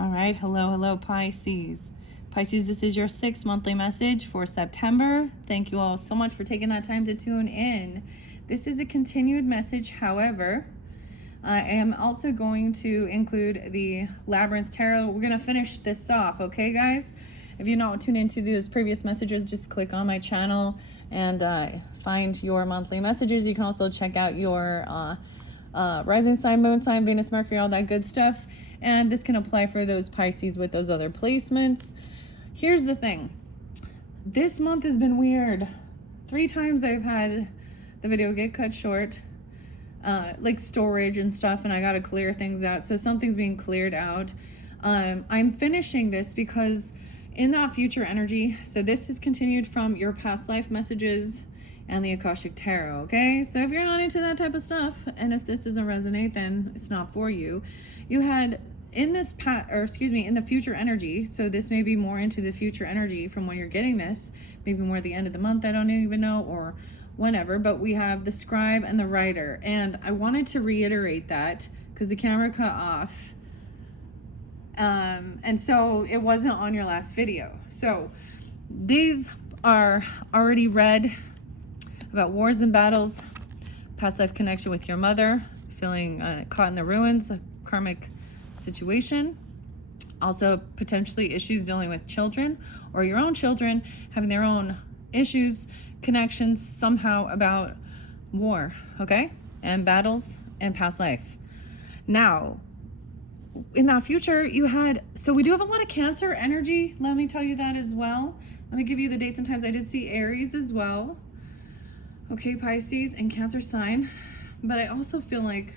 All right, hello, Pisces. Pisces, this is your 6th monthly message for September. Thank you all so much for taking that time to tune in. This is a continued message, however, I am also going to include the Labyrinth Tarot. We're going to finish this off, okay, guys? If you're not tuned into those previous messages, just click on my channel and find your monthly messages. You can also check out your rising sign, moon sign, Venus, Mercury, all that good stuff. And this can apply for those Pisces with those other placements. Here's the thing. This month has been weird. 3 times I've had the video get cut short, like storage and stuff, and I got to clear things out. So something's being cleared out. I'm finishing this because in that future energy, so this is continued from your past life messages and the Akashic Tarot, okay? So if you're not into that type of stuff, and if this doesn't resonate, then it's not for you. You had in this in the future energy, so this may be more into the future energy from when you're getting this, maybe more at the end of the month, I don't even know, or whenever, but we have the scribe and the writer. And I wanted to reiterate that because the camera cut off. And so it wasn't on your last video. So these are already read about wars and battles, past life connection with your mother, feeling caught in the ruins, a karmic situation. Also potentially issues dealing with children or your own children having their own issues, connections somehow about war, okay? And battles and past life. Now, in that future, you had, so we do have a lot of Cancer energy. Let me tell you that as well. Let me give you the dates and times. I did see Aries as well. Okay, Pisces and Cancer sign. But I also feel like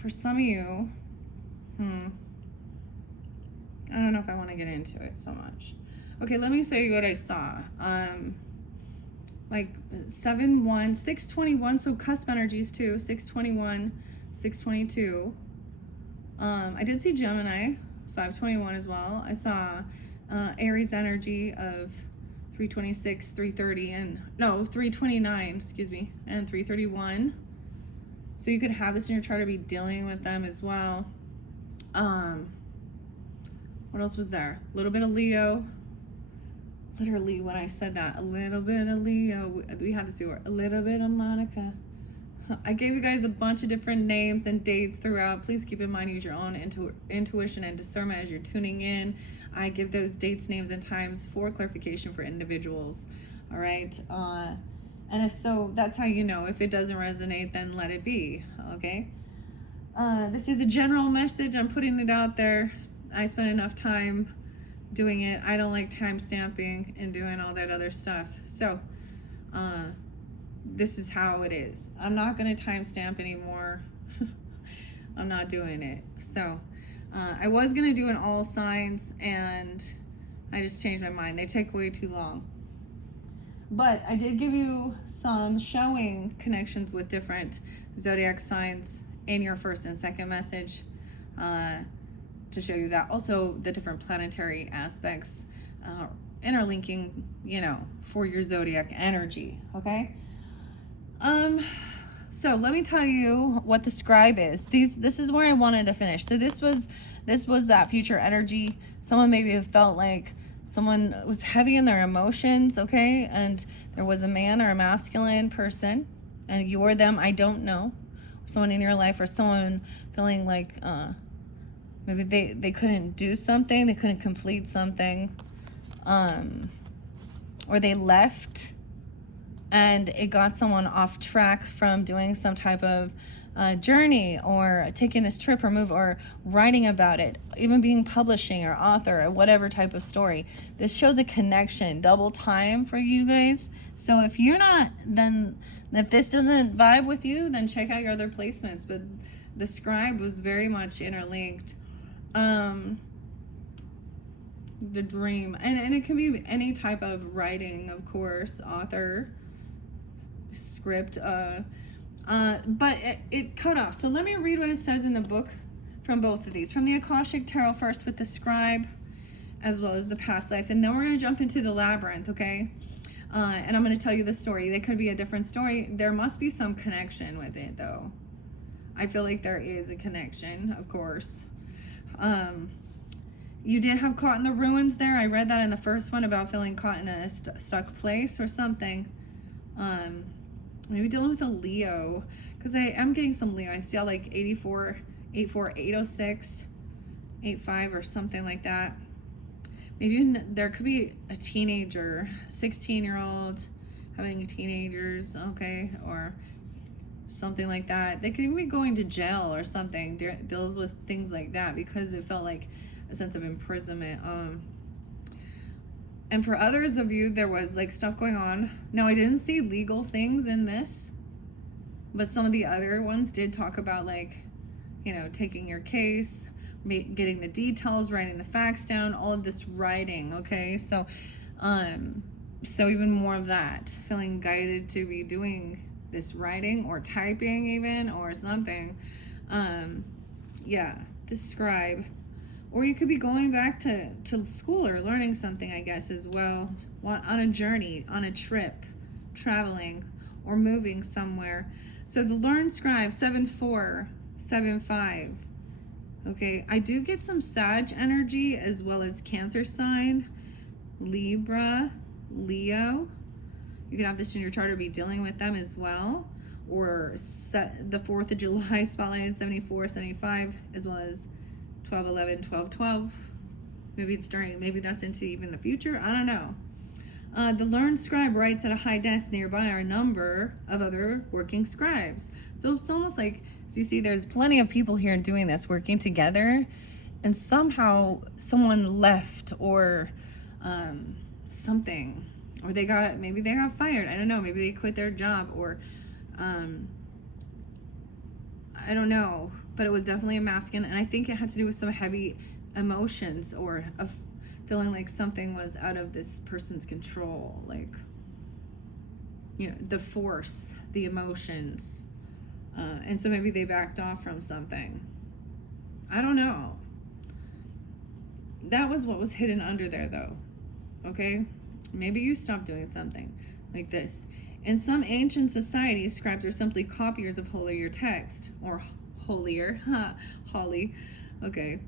for some of you, I don't know if I want to get into it so much. Okay, let me say what I saw. Like 7-1, 621, so cusp energies too, 621, 622. I did see Gemini, 521 as well. I saw Aries energy of 326, 330, and no, 329, excuse me, and 331. So you could have this in your chart to be dealing with them as well. What else was there? A little bit of Leo. Literally, when I said that, a little bit of Leo, we had this do a little bit of Monica. I gave you guys a bunch of different names and dates throughout. Please keep in mind, use your own intuition and discernment as you're tuning in. I give those dates, names, and times for clarification for individuals. All right. And if so, that's how you know. If it doesn't resonate, then let it be. Okay. This is a general message. I'm putting it out there. I spent enough time doing it. I don't like time stamping and doing all that other stuff. So, this is how it is. I'm not going to timestamp anymore. I'm not doing it. So I was going to do an all signs and I just changed my mind. They take way too long. But I did give you some showing connections with different zodiac signs in your first and second message to show you that. Also the different planetary aspects interlinking, for your zodiac energy. Okay. So let me tell you what the scribe is. This is where I wanted to finish. So this was that future energy. Someone maybe felt like someone was heavy in their emotions, okay? And there was a man or a masculine person, and you're them, I don't know. Someone in your life, or someone feeling like maybe they couldn't do something, they couldn't complete something, or they left and it got someone off track from doing some type of journey or taking this trip or move or writing about it, even being publishing or author or whatever type of story. This shows a connection, double time for you guys. So if you're not, then if this doesn't vibe with you, then check out your other placements. But the scribe was very much interlinked. The dream, and it can be any type of writing, of course, author, script, but it cut off. So let me read what it says in the book from both of these, from the Akashic Tarot first with the scribe as well as the past life, and then we're going to jump into the labyrinth, okay? And I'm going to tell you the story. They could be a different story. There must be some connection with it, though. I feel like there is a connection, of course. You did have caught in the ruins there. I read that in the first one about feeling caught in a stuck place or something. Maybe dealing with a Leo, because I am getting some Leo. I see like 84, 84, 806, 85 or something like that. Maybe there could be a teenager, 16-year-old having teenagers, okay, or something like that. They could even be going to jail or something, deals with things like that, because it felt like a sense of imprisonment. And for others of you, there was like stuff going on. Now, I didn't see legal things in this, but some of the other ones did talk about, like, you know, taking your case, getting the details, writing the facts down, all of this writing, okay? So even more of that, feeling guided to be doing this writing or typing even or something. Yeah, the scribe. Or you could be going back to school or learning something, I guess, as well. On a journey, on a trip, traveling, or moving somewhere. So the learned scribe, 7-4, 7-5. Okay, I do get some Sag energy as well as Cancer sign, Libra, Leo. You can have this in your chart or be dealing with them as well. Or the 4th of July spotlight in 74, 75, as well as 12, 11, 12, 12. Maybe it's maybe that's into even the future. I don't know. The learned scribe writes at a high desk nearby are a number of other working scribes. So it's almost like, as you see, there's plenty of people here doing this, working together, and somehow someone left or something, or maybe they got fired. I don't know. Maybe they quit their job, or I don't know, but it was definitely a masculine, and I think it had to do with some heavy emotions or feeling like something was out of this person's control, like, you know, the force, the emotions, and so maybe they backed off from something. I don't know. That was what was hidden under there, though. Okay, maybe you stopped doing something like this. In some ancient societies, scribes are simply copiers of holier text, or holier, Holly, okay.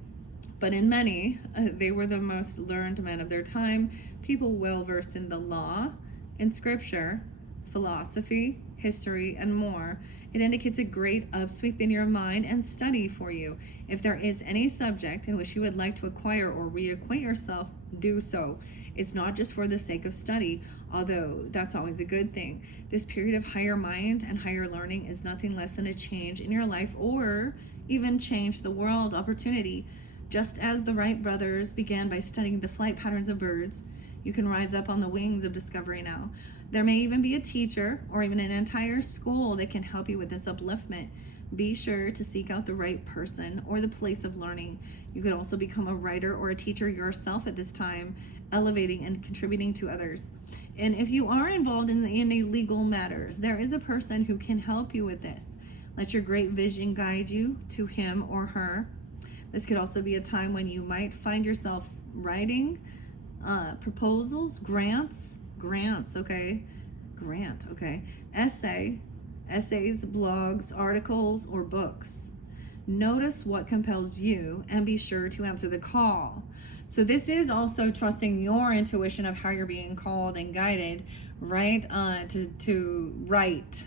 But in many, they were the most learned men of their time, people well versed in the law, in scripture, philosophy, history, and more. It indicates a great upsweep in your mind and study for you. If there is any subject in which you would like to acquire or reacquaint yourself, do so. It's not just for the sake of study, although that's always a good thing. This period of higher mind and higher learning is nothing less than a change in your life, or even change the world opportunity. Just as the Wright brothers began by studying the flight patterns of birds, you can rise up on the wings of discovery now. There may even be a teacher or even an entire school that can help you with this upliftment. Be sure to seek out the right person or the place of learning. You could also become a writer or a teacher yourself at this time, elevating and contributing to others. And if you are involved in any legal matters, there is a person who can help you with this. Let your great vision guide you to him or her. This could also be a time when you might find yourself writing proposals, grants, okay, essays, blogs, articles, or books. Notice what compels you and be sure to answer the call. So this is also trusting your intuition of how you're being called and guided, right, to write,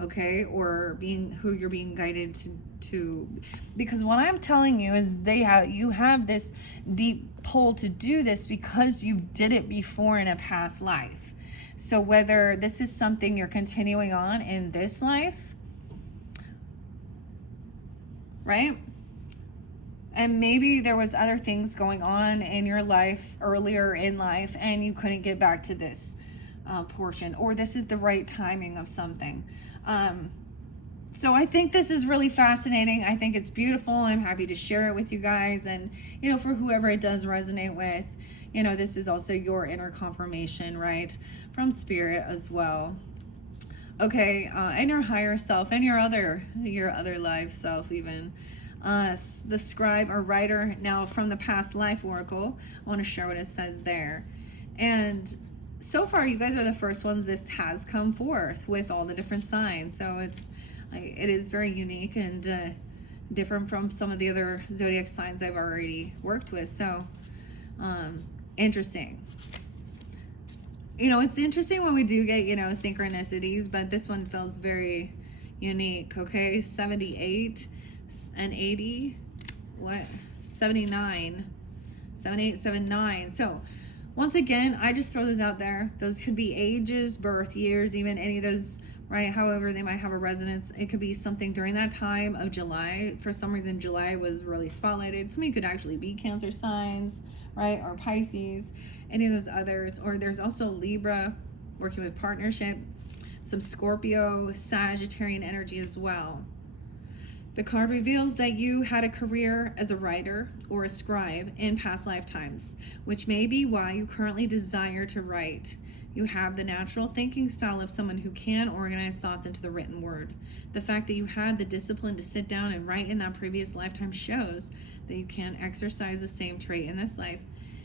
okay, or who you're being guided to, because what I'm telling you is you have this deep pull to do this because you did it before in a past life. So whether this is something you're continuing on in this life, right? And maybe there was other things going on in your life earlier in life and you couldn't get back to this portion, or this is the right timing of something. So I think this is really fascinating. I think it's beautiful. I'm happy to share it with you guys. And, for whoever it does resonate with, this is also your inner confirmation, right? From spirit as well. Okay. And your higher self and your other life self even. The scribe or writer. Now from the past life oracle, I want to share what it says there. And so far, you guys are the first ones this has come forth with all the different signs. So it is very unique and different from some of the other zodiac signs I've already worked with. So, interesting. It's interesting when we do get, synchronicities, but this one feels very unique. Okay, 78 and 80, what? 79, 78, 79. So once again, I just throw those out there. Those could be ages, birth years, even any of those, right? However, they might have a resonance. It could be something during that time of July. For some reason, July was really spotlighted. Some of you could actually be Cancer signs, right? Or Pisces, any of those others. Or there's also Libra, working with partnership, some Scorpio, Sagittarian energy as well. The card reveals that you had a career as a writer or a scribe in past lifetimes, which may be why you currently desire to write. You have the natural thinking style of someone who can organize thoughts into the written word. The fact that you had the discipline to sit down and write in that previous lifetime shows that you can exercise the same trait in this life.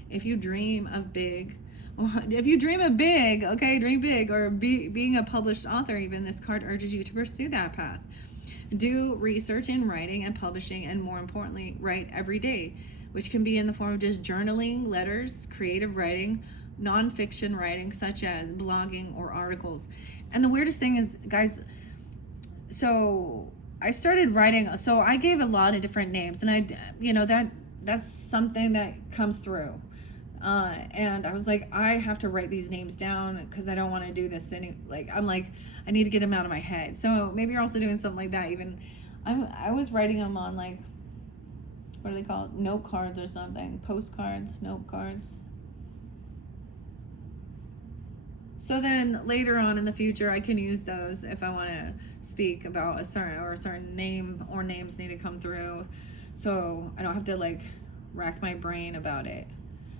If you dream of big, okay, dream big, or being a published author even, this card urges you to pursue that path. Do research in writing and publishing, and more importantly, write every day, which can be in the form of just journaling, letters, creative writing, nonfiction writing, such as blogging or articles. And the weirdest thing is, guys, so I started writing, so I gave a lot of different names, and that's something that comes through. And I was like, I have to write these names down because I don't want to do this I need to get them out of my head. So maybe you're also doing something like that. Even I was writing them on, like, what are they called? Note cards or something. Postcards, note cards. So then later on in the future, I can use those if I want to speak about a certain name, or names need to come through. So I don't have to, like, rack my brain about it.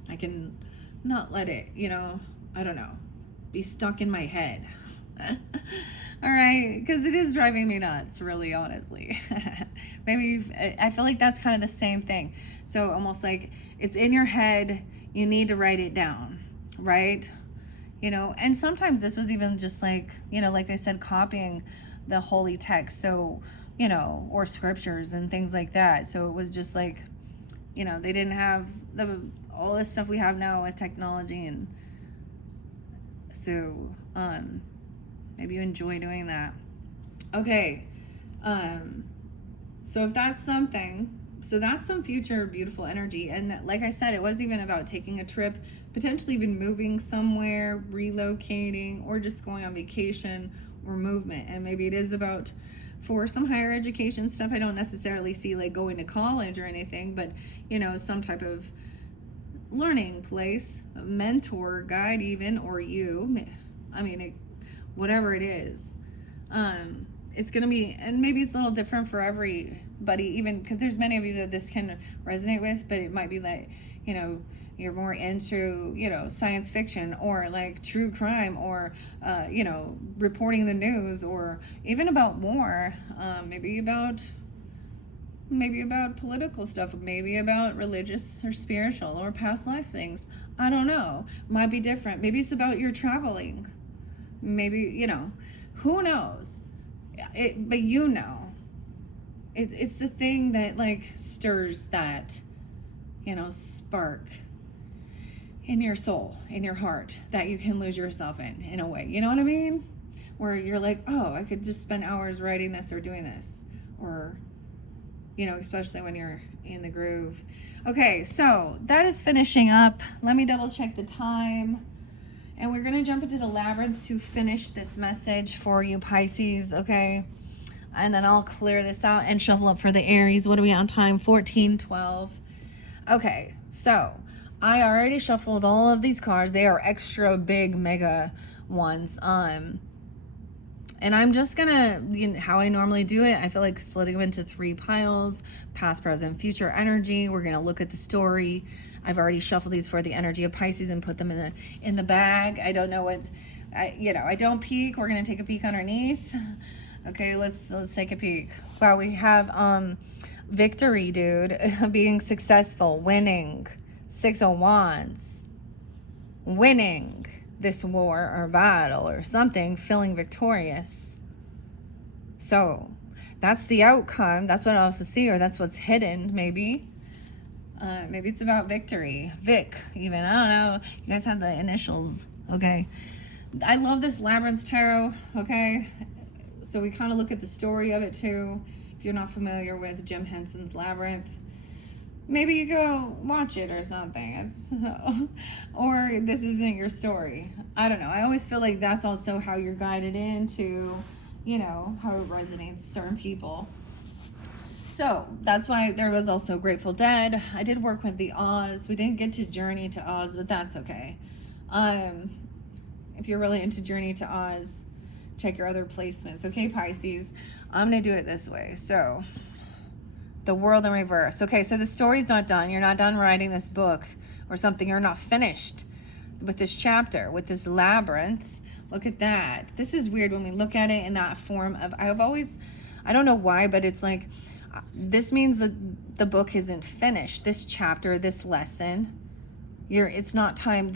I can not let it, I don't know, be stuck in my head. All right, because it is driving me nuts, really, honestly. Maybe I feel like that's kind of the same thing. So almost like it's in your head, you need to write it down, right? And sometimes this was even just like, like I said, copying the holy text. So, or scriptures and things like that. So it was just like, they didn't have all this stuff we have now with technology, and so maybe you enjoy doing that. Okay, so if that's something, so that's some future beautiful energy. And that, like I said, it was even about taking a trip, potentially even moving somewhere, relocating, or just going on vacation or movement. And maybe it is about, for some higher education stuff, I don't necessarily see like going to college or anything, but some type of learning place, a mentor, guide even, or whatever it is. It's going to be, and maybe it's a little different for everybody, even because there's many of you that this can resonate with, but it might be like, you're more into, science fiction, or like true crime, or, reporting the news, or even about war, maybe about political stuff, maybe about religious or spiritual or past life things. I don't know. Might be different. Maybe it's about your traveling. Maybe, who knows? But it's the thing that like stirs that, spark in your soul, in your heart, that you can lose yourself in a way. You know what I mean? Where you're like, oh, I could just spend hours writing this or doing this, or, especially when you're in the groove. Okay, so that is finishing up. Let me double check the time. And we're going to jump into the labyrinth to finish this message for you, Pisces, okay? And then I'll clear this out and shuffle up for the Aries. What are we on time? 14:12. Okay, so I already shuffled all of these cards. They are extra big, mega ones. And I'm just gonna, how I normally do it, I feel like splitting them into 3 piles: past, present, future energy. We're gonna look at the story. I've already shuffled these for the energy of Pisces and put them in the bag. I don't know what, I don't peek. We're gonna take a peek underneath. Okay, let's take a peek. Wow, we have victory, dude. Being successful, winning. 6 of Wands, winning this war or battle or something, feeling victorious. So that's the outcome. That's what I also see, or that's what's hidden, maybe. Maybe it's about victory. Vic, even. I don't know. You guys have the initials. Okay. I love this Labyrinth Tarot. Okay. So we kind of look at the story of it too. If you're not familiar with Jim Henson's Labyrinth, maybe you go watch it or something. Or this isn't your story. I don't know. I always feel like that's also how you're guided into, you know, how it resonates certain people. So that's why there was also Grateful Dead. I did work with the Oz. We didn't get to Journey to Oz, but that's okay. If you're really into Journey to Oz, check your other placements. Okay, Pisces. I'm going to do it this way. So the world in reverse. Okay, so the story's not done. You're not done writing this book or something. You're not finished with this chapter, with this labyrinth. Look at that. This is weird when we look at it in that form of, I don't know why, but it's like, this means that the book isn't finished. This chapter, this lesson, it's not time.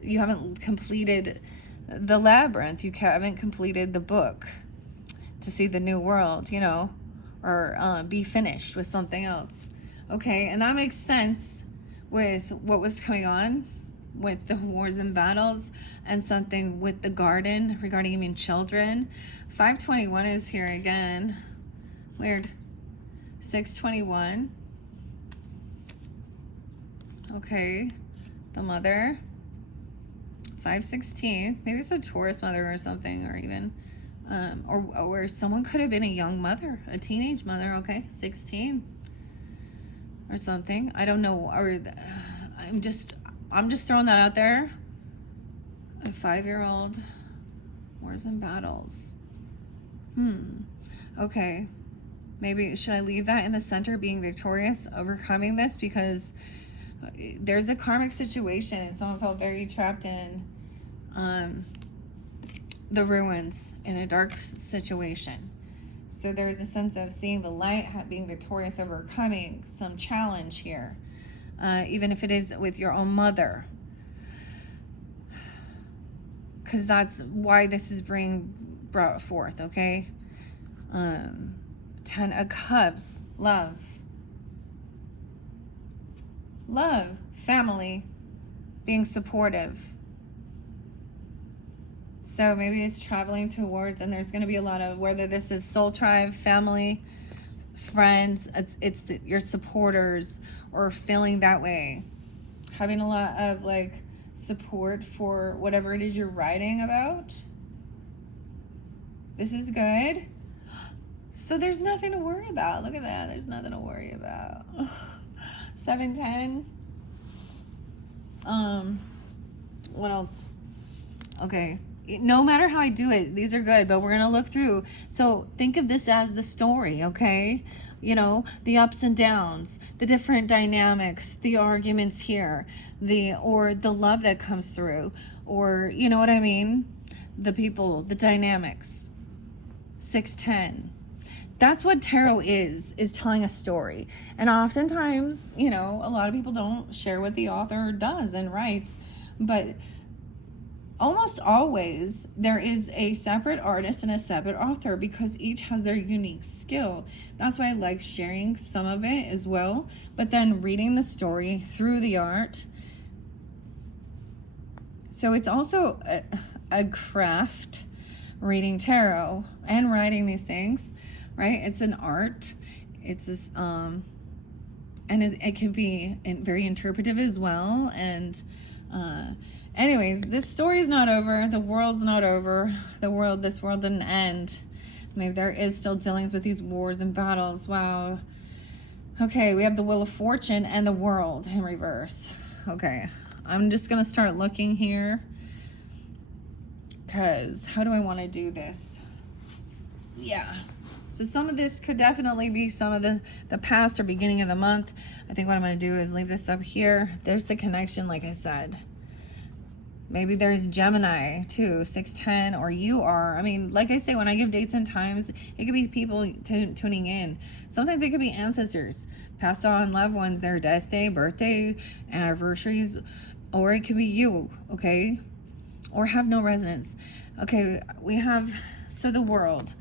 You haven't completed the labyrinth. You haven't completed the book to see the new world, you know, or be finished with something else. Okay, and that makes sense with what was going on with the wars and battles, and something with the garden regarding even children. 521 is here again. Weird. 621. Okay, the mother. 516. Maybe it's a Taurus mother or something, or even or someone could have been a young mother, a teenage mother. Okay, 16 or something. I don't know. Or I'm just throwing that out there. A 5-year-old. Wars and battles. Okay. Maybe should I leave that in the center, being victorious, overcoming this, because there's a karmic situation and someone felt very trapped in the ruins in a dark situation. So there's a sense of seeing the light, being victorious, overcoming some challenge here, even if it is with your own mother, because that's why this is brought forth. Okay. 10 of Cups, love, family, being supportive. So maybe it's traveling towards, and there's going to be a lot of, whether this is soul tribe, family, friends, it's your supporters, or feeling that way, having a lot of like support for whatever it is you're writing about. This is good. So there's nothing to worry about. Look at that. There's nothing to worry about. 710. What else? Okay. No matter how I do it, these are good, but we're going to look through. So think of this as the story, okay? You know, the ups and downs, the different dynamics, the arguments here, or the love that comes through, or, you know what I mean? The people, the dynamics. 610. That's what tarot is telling a story. And oftentimes, you know, a lot of people don't share what the author does and writes, but almost always there is a separate artist and a separate author, because each has their unique skill. That's why I like sharing some of it as well, but then reading the story through the art. So it's also a craft, reading tarot and writing these things, right? It's an art. It's this, and it can be very interpretive as well. And anyways, this story is not over. The world's not over. This world didn't end. Maybe there is still dealings with these wars and battles. Wow. Okay, we have the Wheel of Fortune and the World in reverse. Okay, I'm just going to start looking here, because how do I want to do this? Yeah. So some of this could definitely be some of the past or beginning of the month. I think what I'm going to do is leave this up here. There's the connection, like I said. Maybe there's Gemini too, 610, or you are. I mean, like I say, when I give dates and times, it could be people tuning in. Sometimes it could be ancestors, passed on loved ones, their death day, birthday, anniversaries, or it could be you, okay? Or have no resonance. Okay, we have, so the world.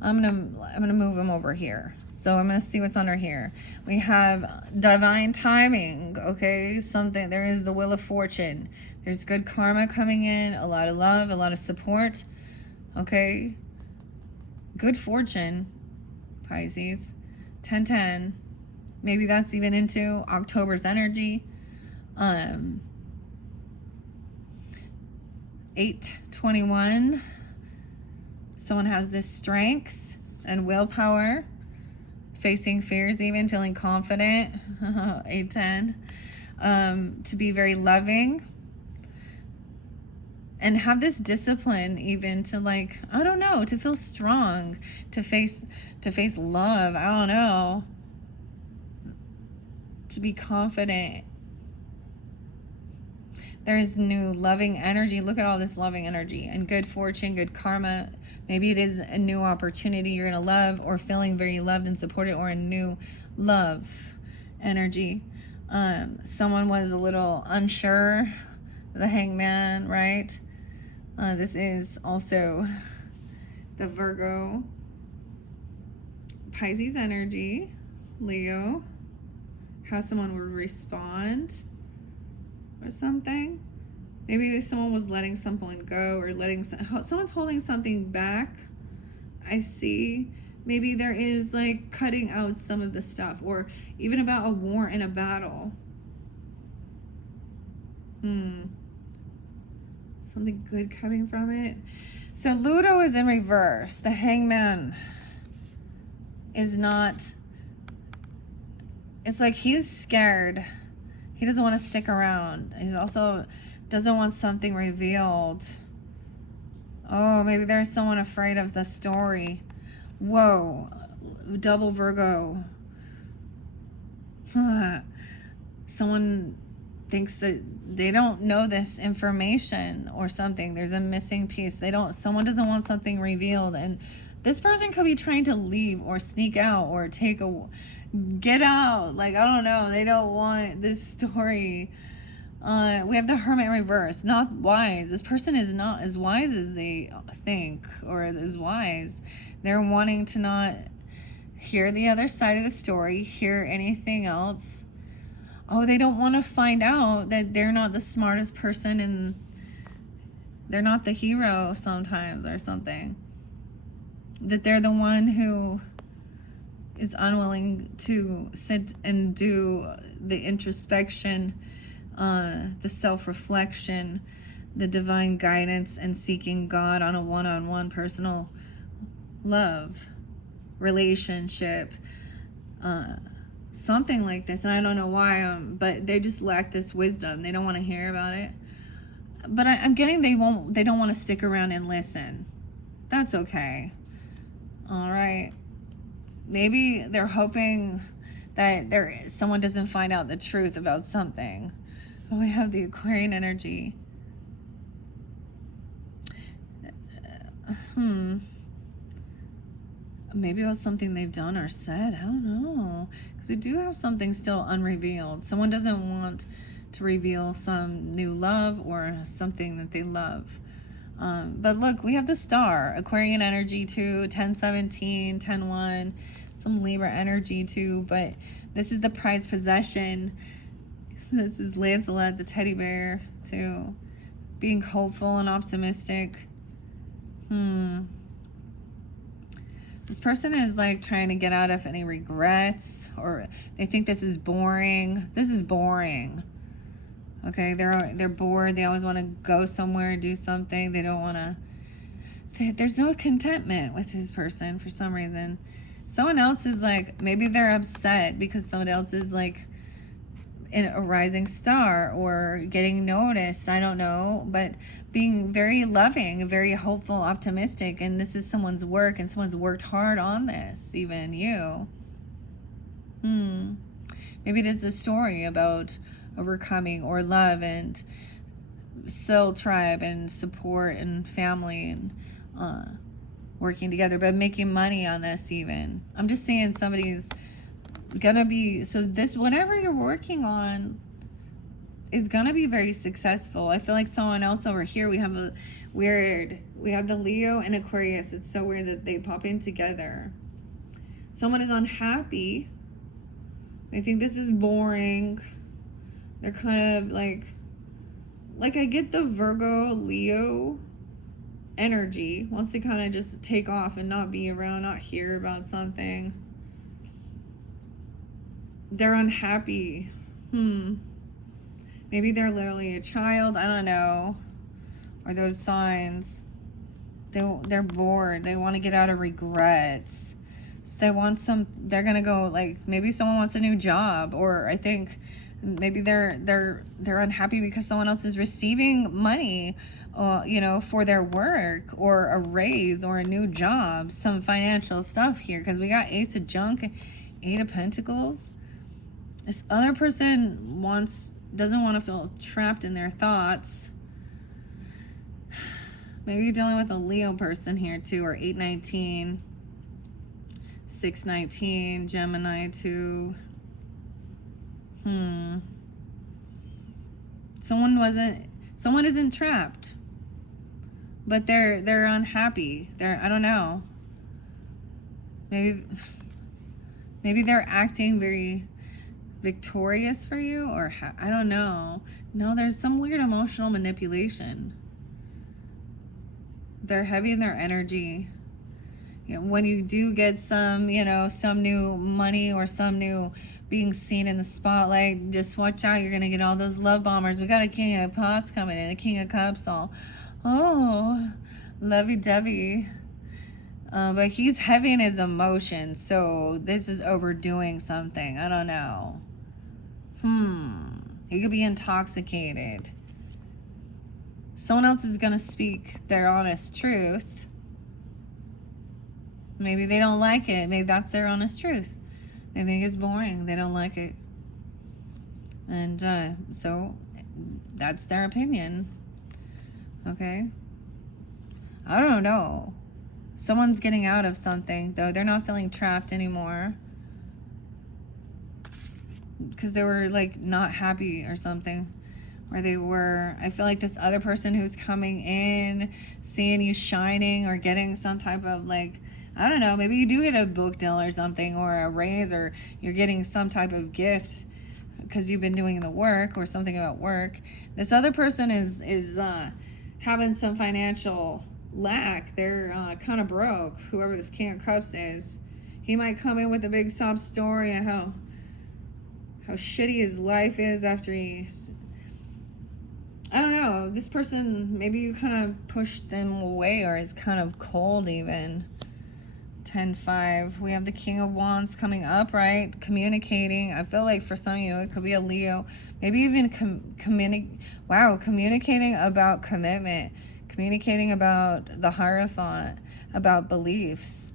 I'm gonna move him over here. So I'm gonna see what's under here. We have divine timing. Okay, something, there is the wheel of fortune. There's good karma coming in, a lot of love, a lot of support. Okay, good fortune, Pisces. 10-10. Maybe that's even into October's energy. 8-21. Someone has this strength and willpower, facing fears, even feeling confident. 8-10. To be very loving and have this discipline, even to, like, I don't know, to feel strong, to face love. I don't know, to be confident. There is new loving energy. Look at all this loving energy and good fortune, good karma. Maybe it is a new opportunity you're going to love, or feeling very loved and supported, or a new love energy. Someone was a little unsure, the hangman, right? This is also the Virgo, Pisces energy, Leo, how someone would respond or something. Maybe someone was letting someone go, or someone's holding something back. I see. Maybe there is, like, cutting out some of the stuff, or even about a war and a battle. Something good coming from it. So Ludo is in reverse. The hangman is not, it's like he's scared. He doesn't want to stick around. He's also doesn't want something revealed. Oh, maybe there's someone afraid of the story. Whoa, double Virgo. Someone thinks that they don't know this information or something. There's a missing piece. Someone doesn't want something revealed, and this person could be trying to leave or sneak out or get out. Like, I don't know. They don't want this story. We have the Hermit in reverse. Not wise. This person is not as wise as they think, or as wise. They're wanting to not hear the other side of the story, hear anything else. Oh, they don't want to find out that they're not the smartest person and they're not the hero sometimes, or something. That they're the one who is unwilling to sit and do the introspection, the self-reflection, the divine guidance, and seeking God on a one-on-one personal love relationship, something like this. And I don't know why, but they just lack this wisdom. They don't want to hear about it. But I'm getting they don't want to stick around and listen. That's okay. All right. Maybe they're hoping that someone doesn't find out the truth about something. Oh, we have the Aquarian energy. Maybe it was something they've done or said. I don't know. Because we do have something still unrevealed. Someone doesn't want to reveal some new love or something that they love. But look, we have the star. Aquarian energy too. 10-17, 10-1. Some Libra energy too. But this is the prized possession. This is Lancelot, the teddy bear too. Being hopeful and optimistic. This person is like trying to get out of any regrets, or they think this is boring. This is boring. Okay, they're bored. They always want to go somewhere, do something. They don't want to. There's no contentment with this person for some reason. Someone else is like, maybe they're upset because someone else is like a rising star or getting noticed. I don't know, but being very loving, very hopeful, optimistic, and this is someone's work, and someone's worked hard on this, even you. Maybe it is a story about overcoming, or love and soul tribe and support and family and working together, but making money on this even. I'm just saying somebody's gonna be, so this, whatever you're working on, is going to be very successful. I feel like someone else over here, we have the Leo and Aquarius. It's so weird that they pop in together. Someone is unhappy. They think this is boring. They're kind of like I get the Virgo, Leo energy. Wants to kind of just take off and not be around, not hear about something. They're unhappy. Maybe they're literally a child. I don't know. Or those signs. They're bored. They want to get out of regrets. So they're going to go, like, maybe someone wants a new job. Or I think maybe they're unhappy because someone else is receiving money, for their work, or a raise, or a new job, some financial stuff here. Because we got Ace of Junk, 8 of Pentacles. This other person doesn't want to feel trapped in their thoughts. Maybe you're dealing with a Leo person here too, or 819, 619, Gemini too. Someone isn't trapped, but they're unhappy. I don't know. Maybe they're acting very victorious for you, or I don't know. No, there's some weird emotional manipulation. They're heavy in their energy. When you do get some new money, or some new being seen in the spotlight, just watch out. You're gonna get all those love bombers. We got a King of Pots coming in, a King of Cups, all lovey-dovey. But he's heavy in his emotions, so this is overdoing something. I don't know. He could be intoxicated. Someone else is going to speak their honest truth. Maybe they don't like it. Maybe that's their honest truth. They think it's boring. They don't like it. And so that's their opinion. Okay? I don't know. Someone's getting out of something, though. They're not feeling trapped anymore. Because they were, like, not happy or something. Or they were, I feel like this other person who's coming in, seeing you shining, or getting some type of, like, I don't know, maybe you do get a book deal or something, or a raise, or you're getting some type of gift because you've been doing the work, or something about work. This other person is having some financial lack. They're kind of broke. Whoever this King of Cups is, he might come in with a big sob story of how shitty his life is after he's, I don't know, this person, maybe you kind of pushed them away, or is kind of cold even. 10-5. We have the King of Wands coming up, right? Communicating. I feel like for some of you, it could be a Leo. Maybe even communicating about commitment. Communicating about the Hierophant. About beliefs.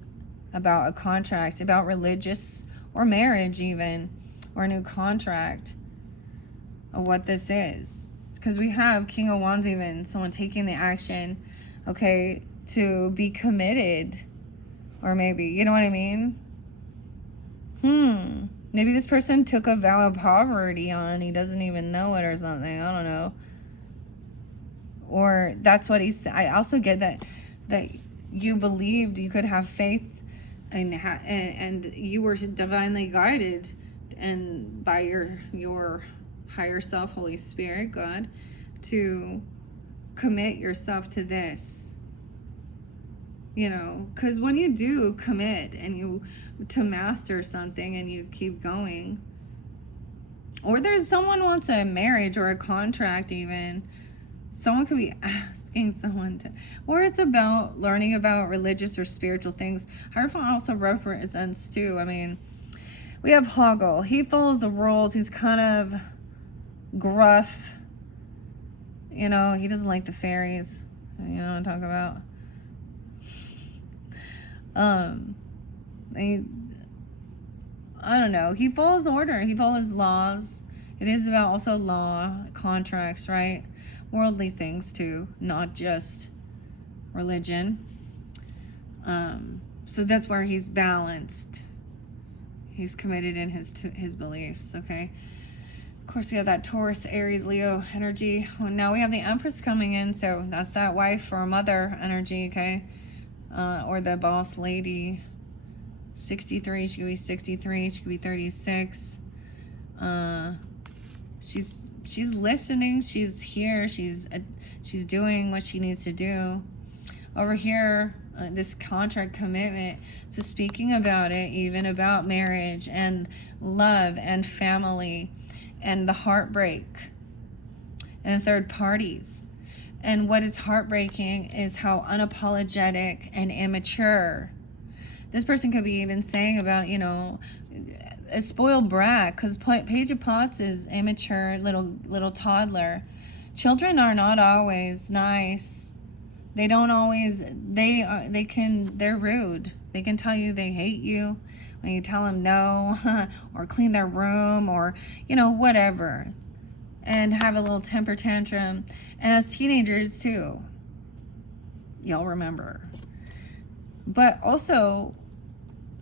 About a contract. About religious or marriage even. Or a new contract. Of what this is. Because we have King of Wands even. Someone taking the action. Okay. To be committed. Or maybe, you know what I mean? Maybe this person took a vow of poverty on. He doesn't even know it or something. I don't know. Or that's what he said. I also get that you believed you could have faith, and you were divinely guided, and by your higher self, Holy Spirit, God, to commit yourself to this. Because when you do commit and to master something, and you keep going, or there's someone wants a marriage or a contract even, someone could be asking someone to, or it's about learning about religious or spiritual things. Hierophant also represents too. I mean, we have Hoggle. He follows the rules. He's kind of gruff. He doesn't like the fairies. You know what I'm talking about? I don't know. He follows order. He follows laws. It is about also law, contracts, right? Worldly things too, not just religion. So that's where he's balanced. He's committed in his beliefs, okay? course, we have that Taurus, Aries, Leo energy. Well, now we have the Empress coming in, so that's that wife or mother energy, okay? Or the boss lady. 63, she could be 63, she could be 36. She's listening, she's here, she's doing what she needs to do. Over here, this contract commitment, so speaking about it, even about marriage and love and family and the heartbreak and third parties. And what is heartbreaking is how unapologetic and immature this person could be even saying about, you know, a spoiled brat, because Page of Pots is immature, little toddler. Children are not always nice. They don't always, they're rude. They can tell you they hate you when you tell them no, or clean their room, or, you know, whatever. And have a little temper tantrum. And as teenagers too, y'all remember. But also,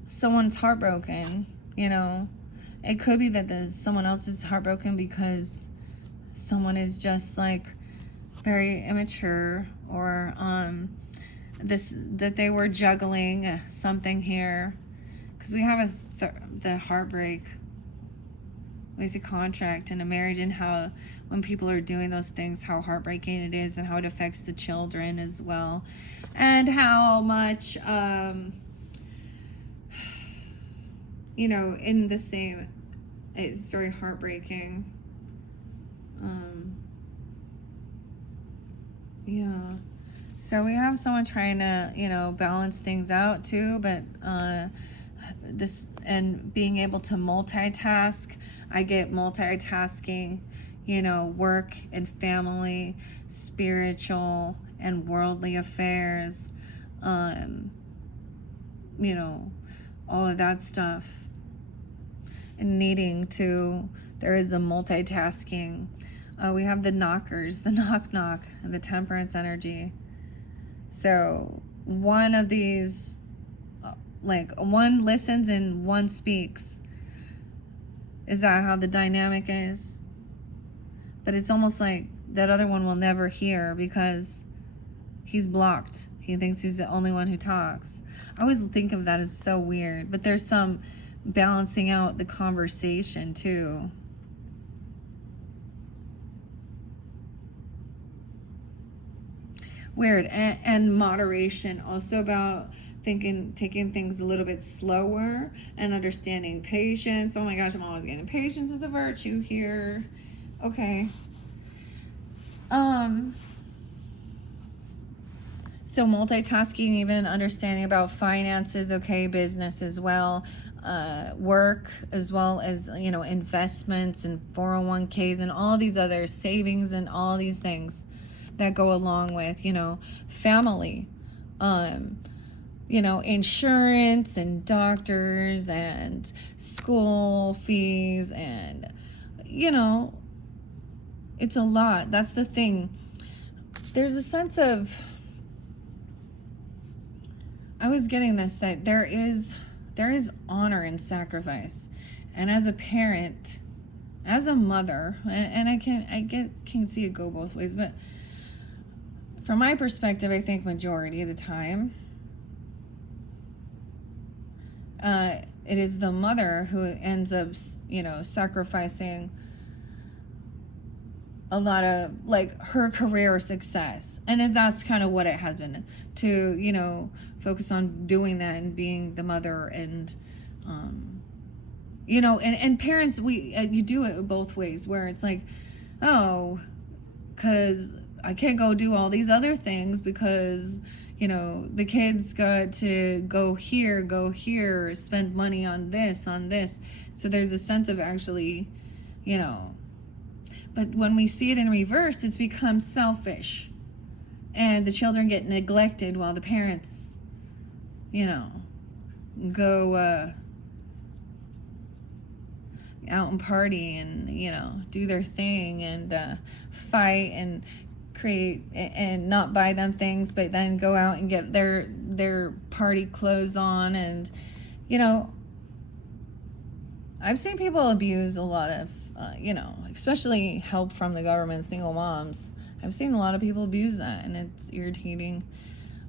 someone's heartbroken, you know. It could be that someone else is heartbroken because someone is just like very immature, or that they were juggling something here, because we have the heartbreak with a contract and a marriage, and how when people are doing those things, how heartbreaking it is, and how it affects the children as well, and how much you know, in the same, it's very heartbreaking. Yeah. So we have someone trying to, you know, balance things out too, but this, and being able to multitask. I get multitasking, you know, work and family, spiritual and worldly affairs, you know, all of that stuff. And needing to, there is a multitasking. We have the knockers, the knock, and the temperance energy. So one of these, like one listens and one speaks. Is that how the dynamic is? But it's almost like that other one will never hear because he's blocked. He thinks he's the only one who talks. I always think of that as so weird, but there's some balancing out the conversation too. Weird. And moderation, also about taking things a little bit slower and understanding patience. Oh my gosh, I'm always getting patience is a virtue here. Okay. So multitasking, even understanding about finances, okay, business as well, work, as well as, you know, investments and 401ks and all these other savings and all these things that go along with, you know, family, you know, insurance and doctors and school fees, and, you know, it's a lot. That's the thing. There's a sense of, I was getting this, that there is honor in sacrifice. And as a parent, as a mother, and I can see it go both ways, but from my perspective, I think majority of the time, it is the mother who ends up, you know, sacrificing a lot of, like, her career success. And that's kind of what it has been, to, you know, focus on doing that and being the mother. And, you know, and parents, you do it both ways, where it's like, oh, because I can't go do all these other things because, you know, the kids got to go here, spend money on this. So there's a sense of actually, you know, but when we see it in reverse, it's become selfish. And the children get neglected while the parents, you know, go out and party and, you know, do their thing and fight and create and not buy them things, but then go out and get their party clothes on. And, you know, I've seen people abuse a lot of you know, especially help from the government, single moms. I've seen a lot of people abuse that, and it's irritating.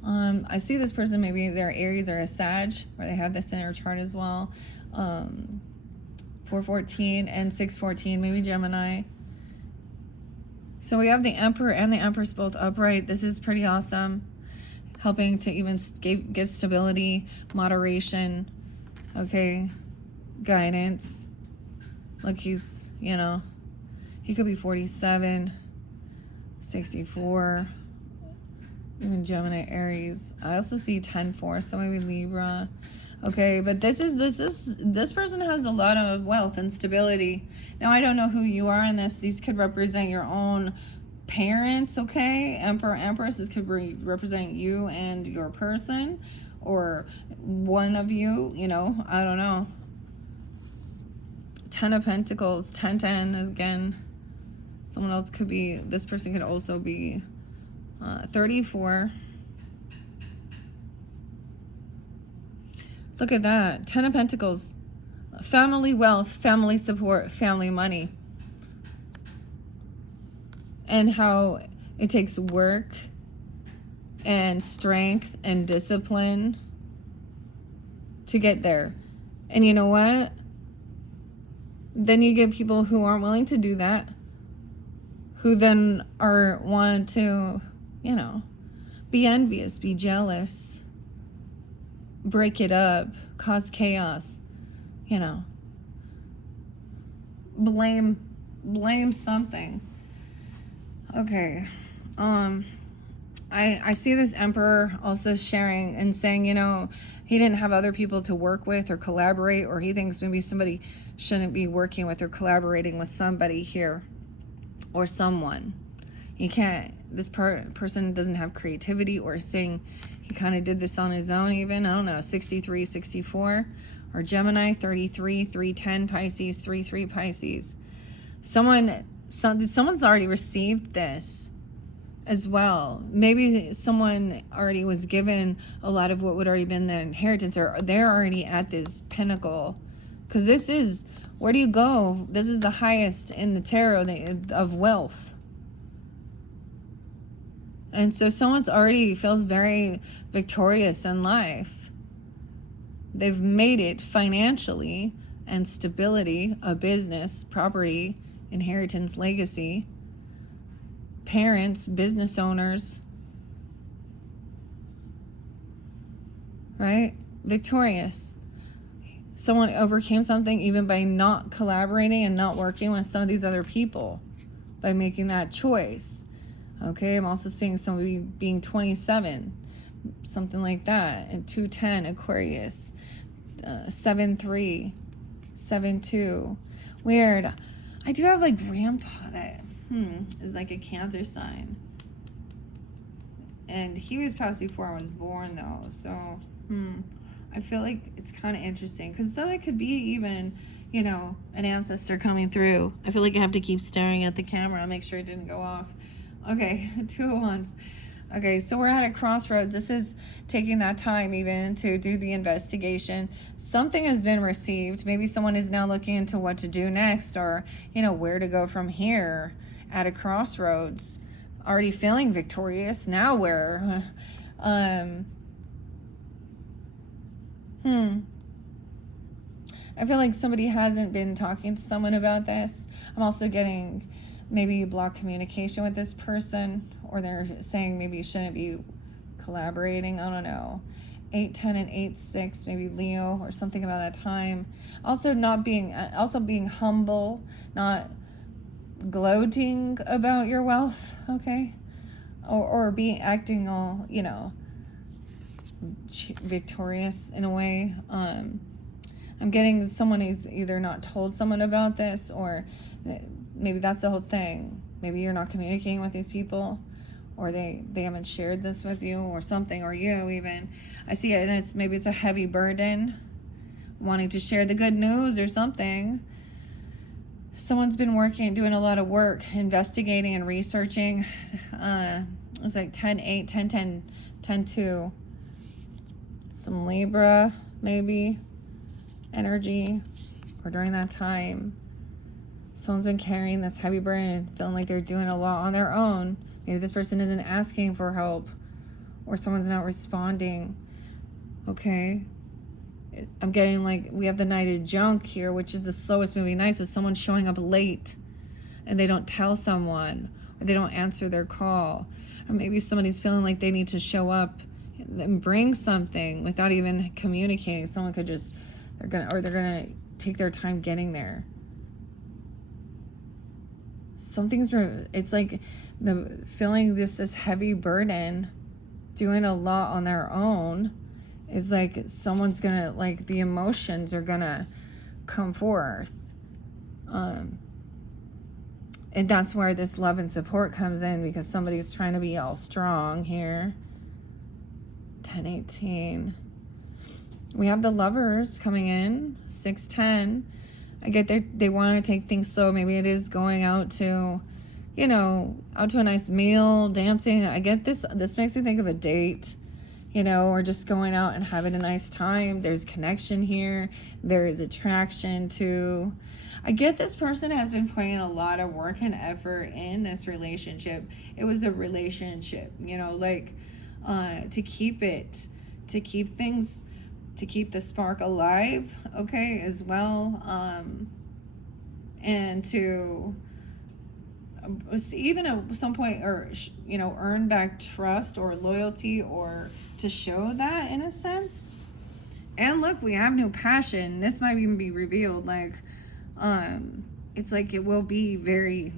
I see this person, maybe they're Aries or a Sag, or they have this in their chart as well. 414 and 614, maybe Gemini. So we have the Emperor and the Empress both upright. This is pretty awesome. Helping to even give stability, moderation, okay, guidance. Look, he's, you know, he could be 47, 64, even Gemini, Aries. I also see 10-4, so maybe Libra. Okay, but this person has a lot of wealth and stability. Now, I don't know who you are in this. These could represent your own parents, okay? Emperor, Empress, this could represent you and your person, or one of you, you know, I don't know. 10 of Pentacles, 10 again. Someone else could be, this person could also be 34. Look at that. 10 of Pentacles. Family wealth, family support, family money. And how it takes work and strength and discipline to get there. And you know what? Then you get people who aren't willing to do that, who then want to, you know, be envious, be jealous, break it up, cause chaos, you know, blame something. Okay. I see this Emperor also sharing and saying, you know, he didn't have other people to work with or collaborate, or he thinks maybe somebody shouldn't be working with or collaborating with somebody here or someone. You can't, this person doesn't have creativity, or saying he kind of did this on his own even. I don't know, 63, 64, or Gemini, 33, 310 Pisces, 33 Pisces. Someone's already received this as well. Maybe someone already was given a lot of what would already been their inheritance, or they're already at this pinnacle. Because this is, where do you go? This is the highest in the tarot of wealth. And so someone's already feels very victorious in life. They've made it financially, and stability, a business, property, inheritance, legacy, parents, business owners, right? Victorious. Someone overcame something even by not collaborating and not working with some of these other people, by making that choice. Okay, I'm also seeing somebody being 27, something like that, and 210 Aquarius, 7-3, 7-2. Weird. I do have like grandpa that is like a Cancer sign, and he was passed before I was born though, so I feel like it's kind of interesting, because though it could be even, you know, an ancestor coming through. I feel like I have to keep staring at the camera, make sure it didn't go off. Okay, 2 of Wands. Okay, so we're at a crossroads. This is taking that time even to do the investigation. Something has been received. Maybe someone is now looking into what to do next, or, you know, where to go from here. At a crossroads. Already feeling victorious. Now where? I feel like somebody hasn't been talking to someone about this. I'm also getting maybe you block communication with this person, or they're saying maybe you shouldn't be collaborating. I don't know. 8-10 and 8-6, maybe Leo, or something about that time. Also being humble, not gloating about your wealth, okay? Or acting all, you know, victorious in a way. I'm getting someone is either not told someone about this, or maybe that's the whole thing. Maybe you're not communicating with these people, or they haven't shared this with you, or something, or you even. I see it, and maybe it's a heavy burden, wanting to share the good news or something. Someone's been doing a lot of work, investigating and researching. It's like 10-8, 10-10, 10-2. Some Libra, maybe, energy, or during that time. Someone's been carrying this heavy burden, feeling like they're doing a lot on their own. Maybe this person isn't asking for help, or someone's not responding. Okay? I'm getting like, we have the Knight of Junk here, which is the slowest moving knight. So someone's showing up late and they don't tell someone, or they don't answer their call. Or maybe somebody's feeling like they need to show up and bring something without even communicating. Someone could just, they're gonna take their time getting there. It's like the feeling this heavy burden, doing a lot on their own, is like someone's gonna, like, the emotions are gonna come forth. And that's where this love and support comes in, because somebody's trying to be all strong here. 10-18. We have the Lovers coming in, 6-10. I get they want to take things slow. Maybe it is going out to, out to a nice meal, dancing. I get this. This makes me think of a date, or just going out and having a nice time. There's connection here. There is attraction too. I get this person has been putting a lot of work and effort in this relationship. It was a relationship, to keep things, to keep the spark alive, okay, as well, and to even at some point, or earn back trust or loyalty, or to show that in a sense. And look, we have new passion. This might even be revealed, it's like it will be very,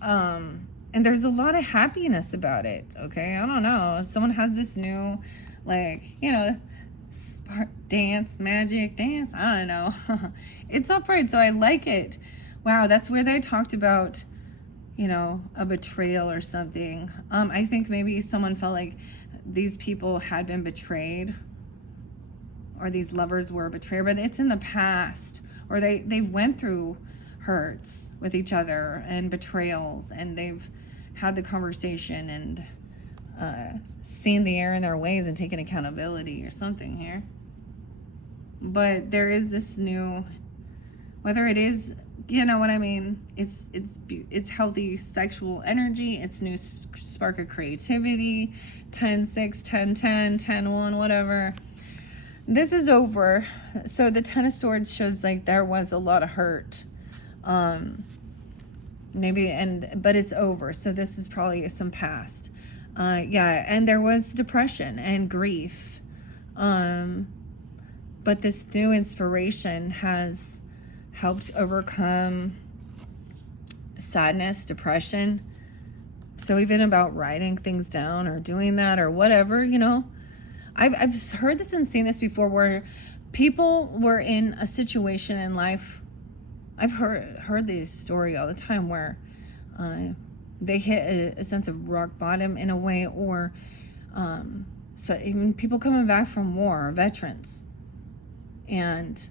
and there's a lot of happiness about it, okay? I don't know, someone has this new, spark, magic dance, I don't know. It's upright, so I like it. Wow, that's where they talked about, a betrayal or something. I think maybe someone felt like these people had been betrayed, or these lovers were betrayed, but it's in the past, or they've went through hurts with each other and betrayals, and they've had the conversation and seen the error in their ways and taken accountability or something here. But there is this new, whether it is, what I mean, it's healthy sexual energy, it's new spark of creativity, 10-6, 10-10, 10-1, whatever. This is over. So the Ten of Swords shows like there was a lot of hurt, but it's over. So this is probably some past. And there was depression and grief. But this new inspiration has helped overcome sadness, depression. So even about writing things down or doing that or whatever, I've heard this and seen this before, where people were in a situation in life. I've heard this story all the time, where they hit a sense of rock bottom in a way, or so even people coming back from war, veterans, and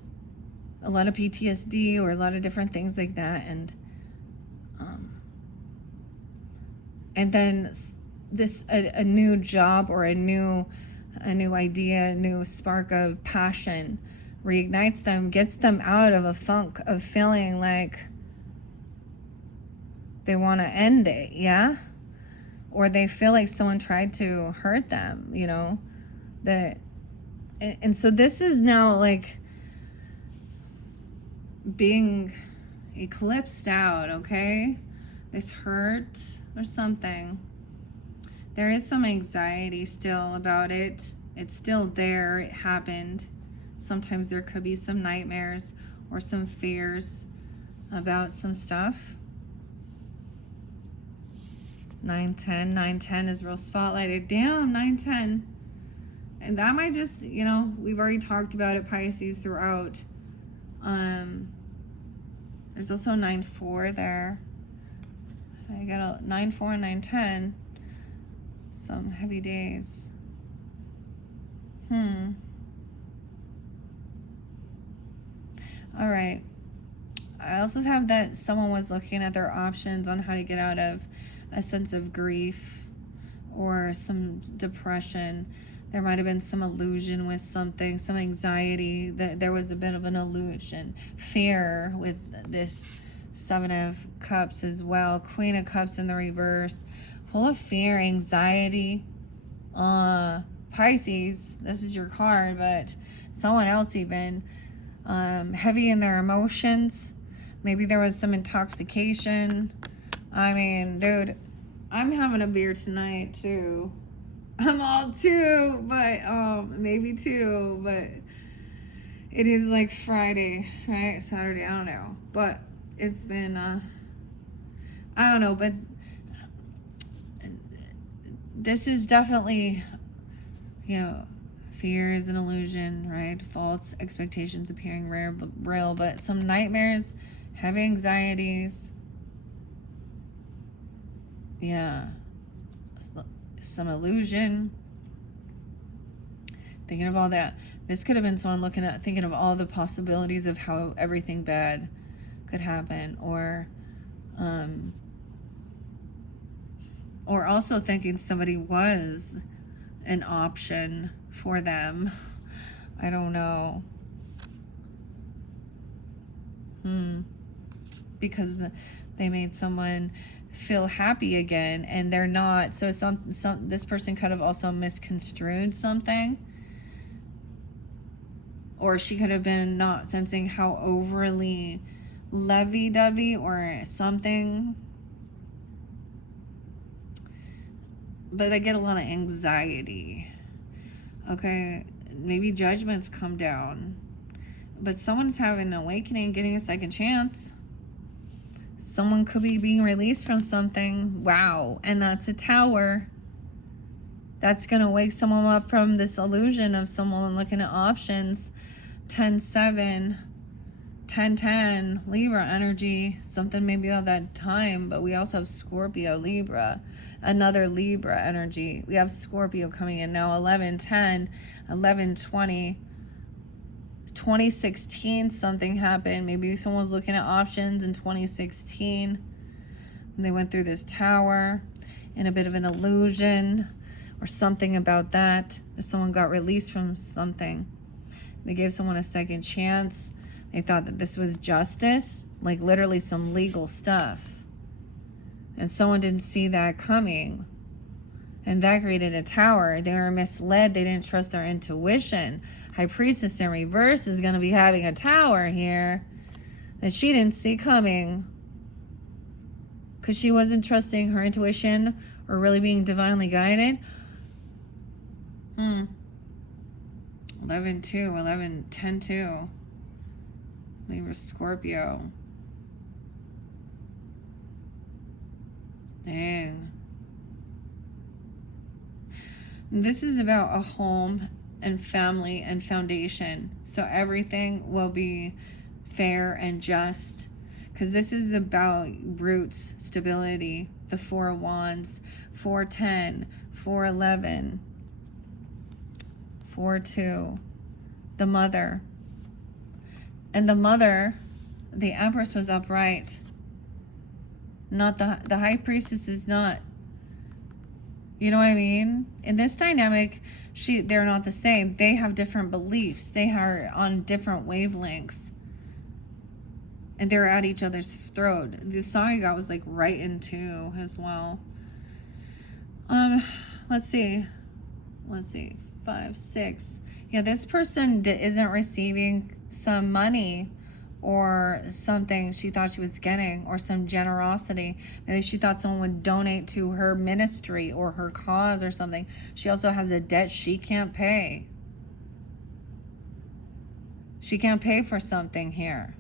a lot of PTSD or a lot of different things like that, and then this a new job or a new idea, a new spark of passion reignites them, gets them out of a funk of feeling like they want to end it, yeah? Or they feel like someone tried to hurt them, and so this is now like being eclipsed out, okay? This hurt or something. There is some anxiety still about it. It's still there. It happened. Sometimes there could be some nightmares or some fears about some stuff. 9-10. 9-10 is real spotlighted. Damn, 9-10. And that might just, we've already talked about it, Pisces, throughout. There's also 9-4 there. I got a 9-4 and 9-10. Some heavy days. All right. I also have that someone was looking at their options on how to get out of a sense of grief or some depression. There might have been some illusion with something, some anxiety. There was a bit of an illusion, fear with this Seven of Cups as well. Queen of Cups in the reverse. Full of fear, anxiety. Pisces, this is your card, but someone else even. Heavy in their emotions. Maybe there was some intoxication. I mean, dude, I'm having a beer tonight too. I'm all two, but maybe two, but it is like Friday, right? Saturday, I don't know. But it's been I don't know, but this is definitely, you know, fear is an illusion, right? False expectations appearing real, but some nightmares, heavy anxieties. Yeah. Some illusion. Thinking of all that. This could have been someone thinking of all the possibilities of how everything bad could happen, or also thinking somebody was an option for them. I don't know. Because they made someone feel happy again and they're not. So this person could have also misconstrued something, or she could have been not sensing how overly lovey-dovey or something. But I get a lot of anxiety. Okay, maybe judgments come down, but someone's having an awakening, getting a second chance. Someone could be being released from something. Wow. And that's a Tower. That's going to wake someone up from this illusion of someone looking at options. 10-7, 10-10, Libra energy. Something maybe of that time, but we also have Scorpio, Libra. Another Libra energy. We have Scorpio coming in now. 11-10, 11-20. 2016 something happened. Maybe someone was looking at options in 2016 and they went through this Tower and a bit of an illusion or something about that. Or someone got released from something. They gave someone a second chance. They thought that this was justice, like literally some legal stuff, and someone didn't see that coming, and that created a Tower. They were misled. They didn't trust their intuition. High Priestess in reverse is going to be having a Tower here that she didn't see coming because she wasn't trusting her intuition or really being divinely guided. 11-2, 11-10-2. Libra, Scorpio. Dang. This is about a home and family and foundation, so everything will be fair and just, because this is about roots, stability. The 4 of Wands, 4-10, 4-11, 4-2, the mother. And the mother, the Empress, was upright. Not the High Priestess is not. You know what I mean? In this dynamic, they're not the same. They have different beliefs. They are on different wavelengths. And they're at each other's throat. The song I got was like right in two as well. Let's see. 5, 6. Yeah, this person isn't receiving some money or something she thought she was getting, or some generosity. Maybe she thought someone would donate to her ministry or her cause or something. She also has a debt she can't pay. She can't pay for something here.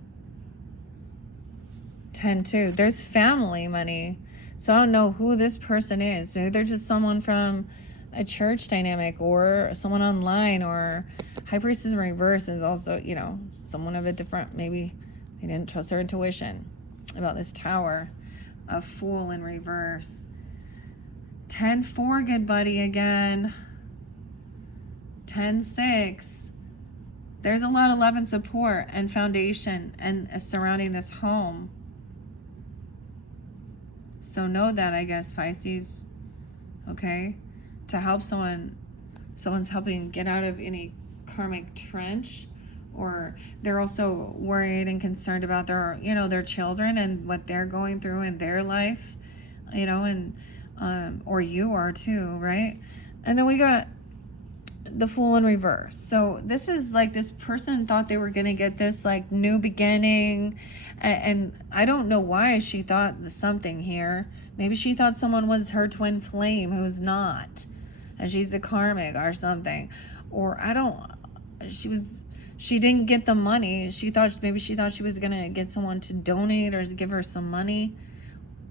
10-2. There's family money. So I don't know who this person is. Maybe they're just someone from a church dynamic, or someone online, or High Priestess in reverse is also, you know, someone of a different, maybe they didn't trust their intuition about this Tower. A Fool in reverse. 10-4, good buddy again. 10-6. There's a lot of love and support and foundation and surrounding this home. So know that, I guess, Pisces. Okay? To help someone's helping get out of any karmic trench or they're also worried and concerned about their, their children and what they're going through in their life, and or you are too, right? And then we got the Fool in reverse. So this is like, this person thought they were gonna get this like new beginning, and I don't know why she thought something here. Maybe she thought someone was her twin flame who's not, and she's a karmic or something. Or she didn't get the money. Maybe she thought she was gonna get someone to donate or to give her some money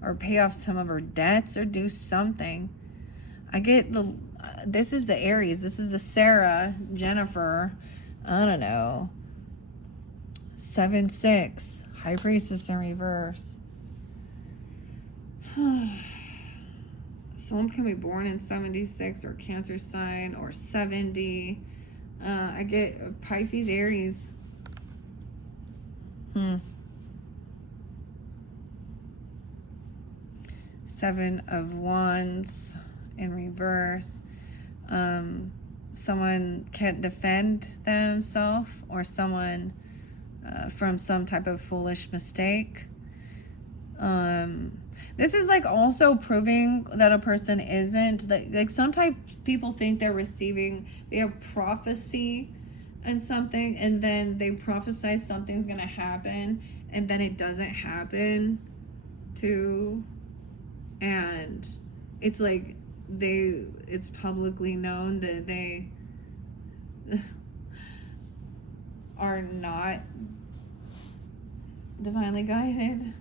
or pay off some of her debts or do something. I get this is the Aries. This is the Sarah, Jennifer, I don't know. 7-6, High Priestess in reverse. Someone can be born in 76 or Cancer sign or 70. I get Pisces, Aries. 7 of Wands in reverse. Someone can't defend themselves, or someone from some type of foolish mistake. This is like also proving that a person isn't like sometimes people think they have prophecy and something, and then they prophesy something's gonna happen and then it doesn't happen too, and it's like it's publicly known that they are not divinely guided,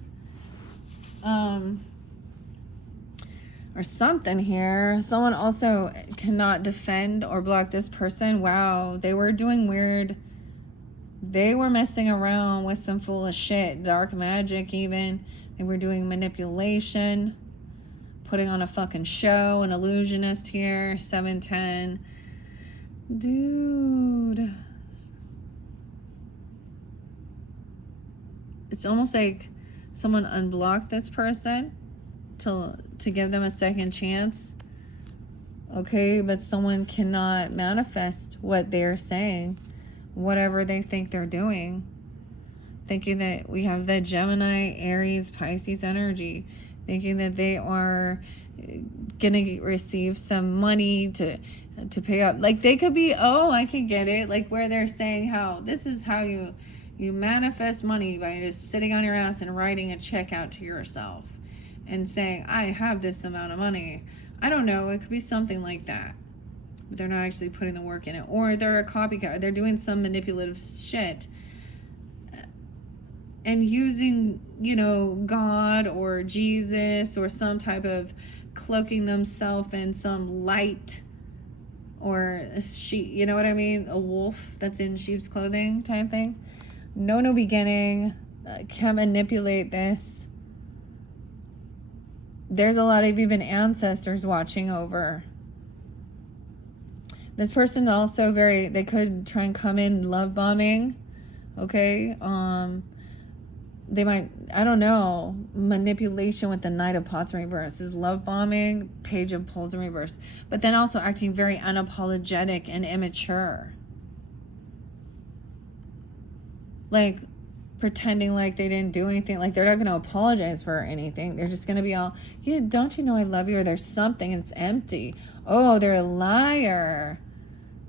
or something here. Someone also cannot defend or block this person. Wow, they were doing weird, they were messing around with some foolish shit, dark magic even. They were doing manipulation, putting on a fucking show, an illusionist here. 7-10. Dude. It's almost like someone unblocked this person to give them a second chance. Okay, but someone cannot manifest what they're saying, whatever they think they're doing. Thinking that we have the Gemini, Aries, Pisces energy. Thinking that they are gonna receive some money to pay up. Like they could be, I can get it. Like where they're saying how this is how you manifest money by just sitting on your ass and writing a check out to yourself and saying, I have this amount of money. I don't know. It could be something like that. But they're not actually putting the work in it. Or they're a copycat. They're doing some manipulative shit and using, God or Jesus or some type of cloaking themselves in some light, or a sheep, you know what I mean? A wolf that's in sheep's clothing type thing. No beginning. Can manipulate this. There's a lot of even ancestors watching over. This person also they could try and come in love bombing. Okay. They might, I don't know, manipulation with the Knight of Pots in reverse is love bombing, Page of Pulls in reverse, but then also acting very unapologetic and immature. Like pretending like they didn't do anything, like they're not going to apologize for anything. They're just going to be all, don't you know I love you, or there's something and it's empty. Oh, they're a liar.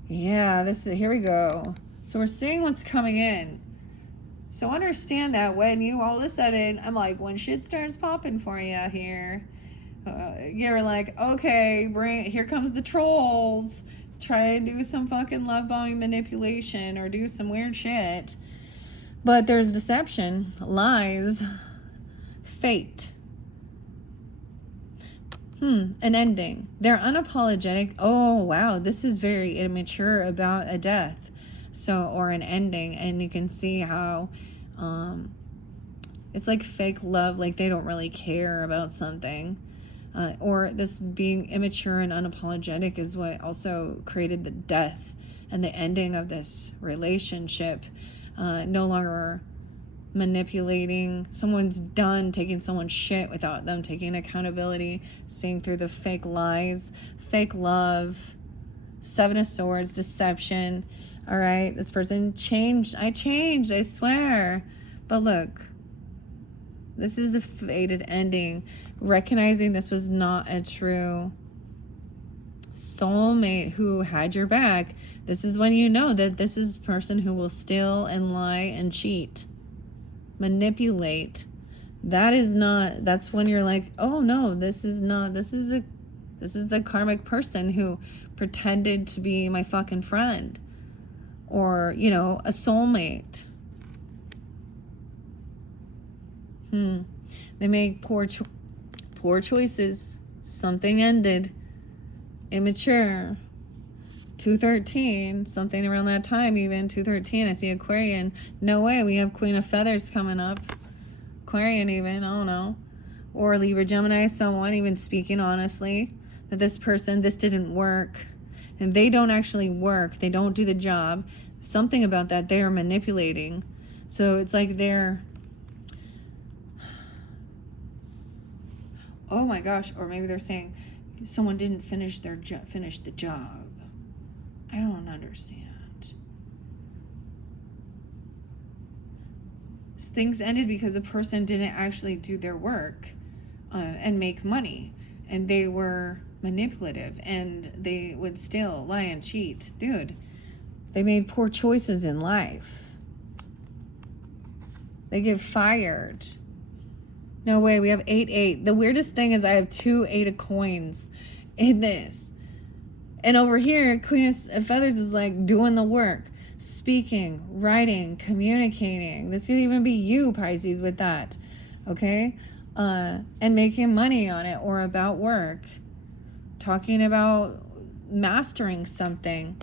Yeah, here we go. So we're seeing what's coming in. So understand that when you all of a sudden, I'm like, when shit starts popping for you here, you're like, okay, here comes the trolls. Try and do some fucking love bombing manipulation or do some weird shit. But there's deception, lies, fate. An ending. They're unapologetic. Oh, wow, this is very immature about a death. Or an ending, and you can see how it's like fake love, like they don't really care about something, or this being immature and unapologetic is what also created the death and the ending of this relationship. No longer manipulating. Someone's done taking someone's shit without them taking accountability, seeing through the fake lies, fake love. 7 of Swords, deception. All right, this person changed. I changed, I swear. But look, this is a fated ending. Recognizing this was not a true soulmate who had your back. This is when you know that this is a person who will steal and lie and cheat, manipulate. That's when you're like, oh no, this is the karmic person who pretended to be my fucking friend, or, you know, a soulmate. They make poor choices. Something ended. Immature. 213, something around that time, even 213. I see Aquarian. No way, we have Queen of Feathers coming up. Aquarian, even, I don't know. Or Libra, Gemini, someone even speaking honestly that this person, this didn't work. And they don't actually work. They don't do the job. Something about that, they are manipulating. So it's like they're, oh my gosh, or maybe they're saying someone didn't finish the job. I don't understand. Things ended because a person didn't actually do their work and make money, and they were manipulative, and they would steal, lie, and cheat. Dude, they made poor choices in life. They get fired. No way, we have 8-8. The weirdest thing is I have 2 8 of coins in this. And over here, Queen of Feathers is like doing the work. Speaking, writing, communicating. This could even be you, Pisces, with that. Okay? And making money on it, or about work. Talking about mastering something.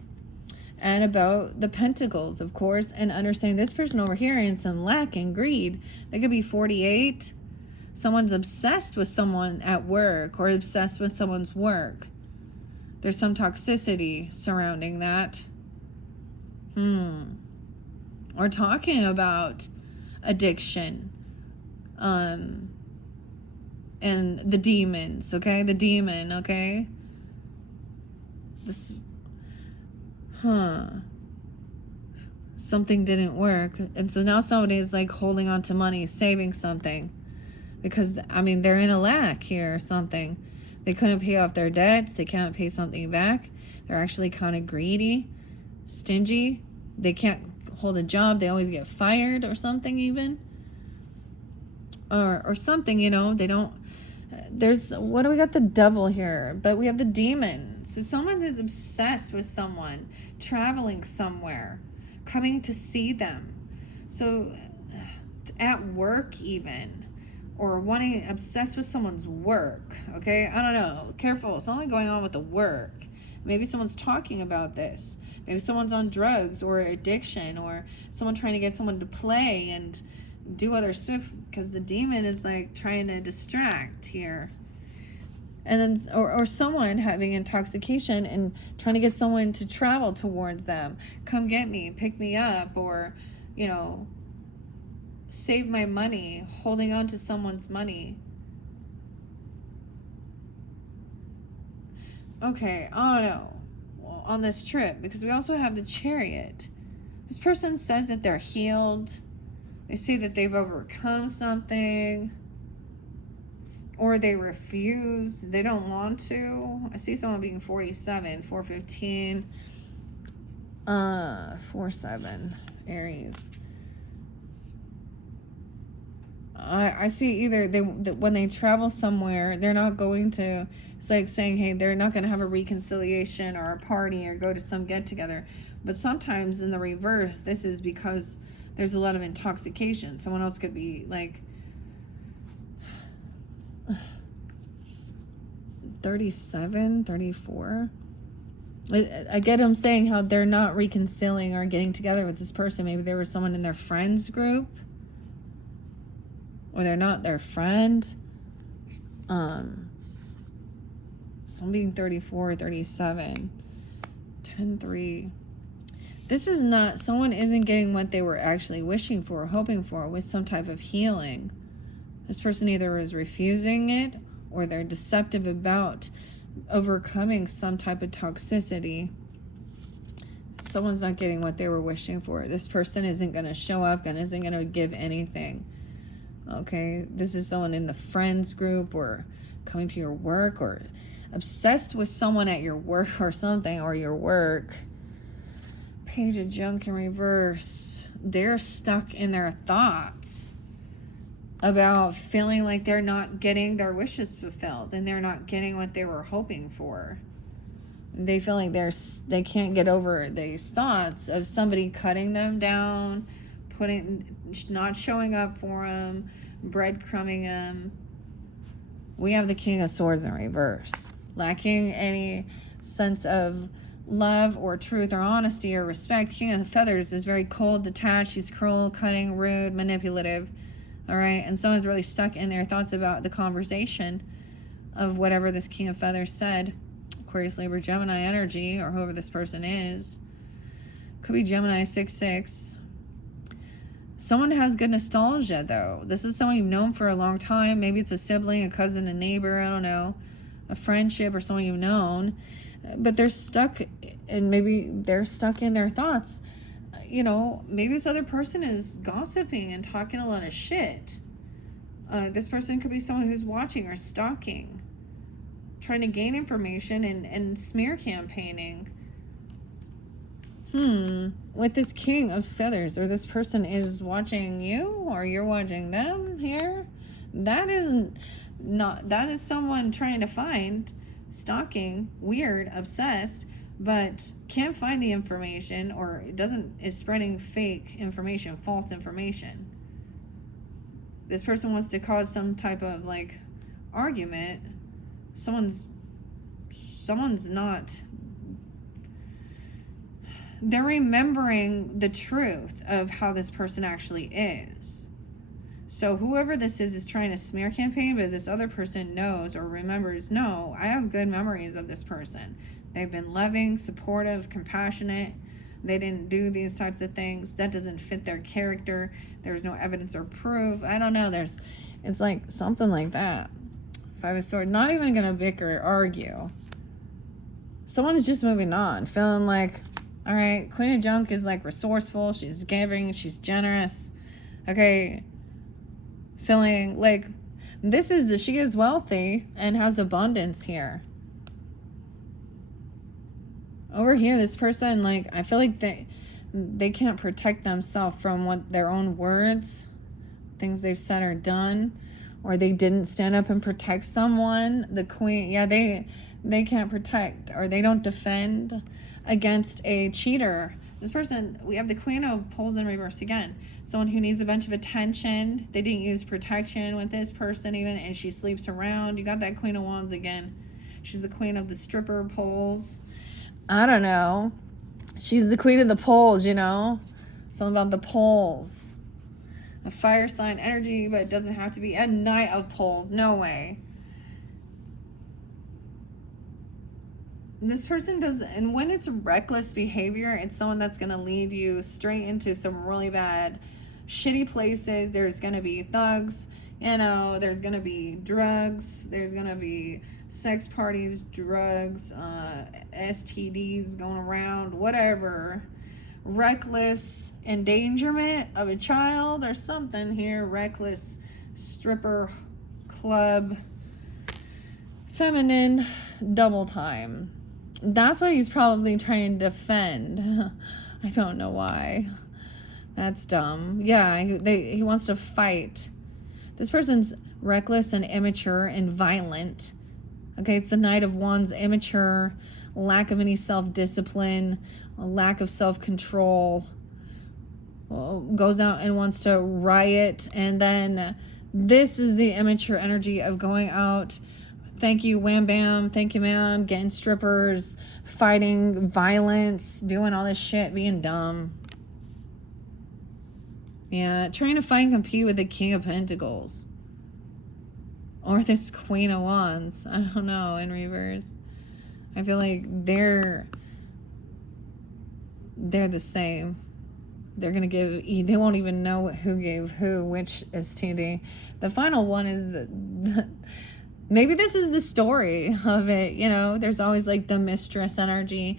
And about the pentacles, of course. And understanding this person over here in some lack and greed. They could be 48. Someone's obsessed with someone at work, or obsessed with someone's work. There's some toxicity surrounding that. Or talking about addiction. And the demons, okay? The demon, okay? Something didn't work. And so now somebody is like holding on to money, saving something. Because, I mean, they're in a lack here or something. They couldn't pay off their debts. They can't pay something back. They're actually kind of greedy, stingy. They can't hold a job. They always get fired or something even. Or something, you know. They don't. What do we got? The devil here. But we have the demon. So someone is obsessed with someone, traveling somewhere, coming to see them. So at work even. Or obsessed with someone's work, okay? I don't know. Careful. Something going on with the work. Maybe someone's talking about this. Maybe someone's on drugs or addiction, or someone trying to get someone to play and do other stuff, because the demon is like trying to distract here. And then, or someone having intoxication and trying to get someone to travel towards them. Come get me, pick me up, or, you know, save my money, holding on to someone's money. Okay, I don't know. Well, on this trip, because we also have the Chariot. This person says that they're healed. They say that they've overcome something. Or they refuse. They don't want to. I see someone being 47, 415. 47, Aries. I see either when they travel somewhere, they're not going to, it's like saying, hey, they're not going to have a reconciliation or a party or go to some get together. But sometimes in the reverse, this is because there's a lot of intoxication. Someone else could be like 37, 34. I get them saying how they're not reconciling or getting together with this person. Maybe there was someone in their friends group. Or they're not their friend. Some being 34, 37. 10-3. This is not, someone isn't getting what they were actually wishing for, hoping for, with some type of healing. This person either is refusing it, or they're deceptive about overcoming some type of toxicity. Someone's not getting what they were wishing for. This person isn't going to show up and isn't going to give anything. Okay, this is someone in the friends group or coming to your work or obsessed with someone at your work or something, or your work. Page of Junk in reverse. They're stuck in their thoughts about feeling like they're not getting their wishes fulfilled and they're not getting what they were hoping for. They feel like they can't get over these thoughts of somebody cutting them down, not showing up for them, breadcrumbing them. We have the King of Swords in reverse, lacking any sense of love or truth or honesty or respect. King of Feathers is very cold, detached. He's cruel, cutting, rude, manipulative. All right, and someone's really stuck in their thoughts about the conversation of whatever this King of Feathers said. Aquarius, Libra, Gemini energy, or whoever this person is. Could be Gemini 6/6. Someone has good nostalgia, though. This is someone you've known for a long time. Maybe it's a sibling, a cousin, a neighbor, I don't know, a friendship or someone you've known. But they're stuck, and maybe they're stuck in their thoughts. You know, maybe this other person is gossiping and talking a lot of shit. This person could be someone who's watching or stalking, trying to gain information and smear campaigning. With this King of Feathers, or this person is watching you or you're watching them here. That is someone trying to find, stalking, weird, obsessed, but can't find the information, or is spreading fake information, false information. This person wants to cause some type of like argument. Someone's not, they're remembering the truth of how this person actually is. So whoever this is trying to smear campaign, but this other person knows or remembers, no, I have good memories of this person. They've been loving, supportive, compassionate. They didn't do these types of things. That doesn't fit their character. There's no evidence or proof. I don't know. It's like something like that. Five of Swords, not even going to bicker or argue. Someone's just moving on, feeling like, all right, Queen of Junk is like resourceful. She's giving. She's generous. Okay. Feeling like she is wealthy and has abundance here. Over here, this person, like, I feel like they can't protect themselves from what their own words, things they've said or done, or they didn't stand up and protect someone. The Queen, yeah, they can't protect, or they don't defend against a cheater. This person, we have the Queen of Pentacles in reverse again. Someone who needs a bunch of attention. They didn't use protection with this person even, and she sleeps around. You got that Queen of Wands again. She's the queen of the stripper poles. I don't know. She's the queen of the poles, you know? Something about the poles. A fire sign energy, but it doesn't have to be a Knight of Poles. No way. This person does, and when it's reckless behavior, it's someone that's going to lead you straight into some really bad, shitty places. There's going to be thugs, you know, there's going to be drugs, there's going to be sex parties, drugs, STDs going around, whatever. Reckless endangerment of a child or something here. Reckless stripper club, feminine, double time. That's what he's probably trying to defend. I don't know why. That's dumb. Yeah, he wants to fight. This person's reckless and immature and violent. Okay, it's the Knight of Wands, immature, lack of any self-discipline, a lack of self-control, goes out and wants to riot, and then this is the immature energy of going out, thank you, wham bam, thank you ma'am, getting strippers, fighting, violence, doing all this shit, being dumb. Yeah, trying to fight and compete with the King of Pentacles. Or this Queen of Wands. I don't know, in reverse. I feel like they're the same. They're going to give, they won't even know who gave who, which STD. The final one is maybe this is the story of it. You know, there's always like the mistress energy,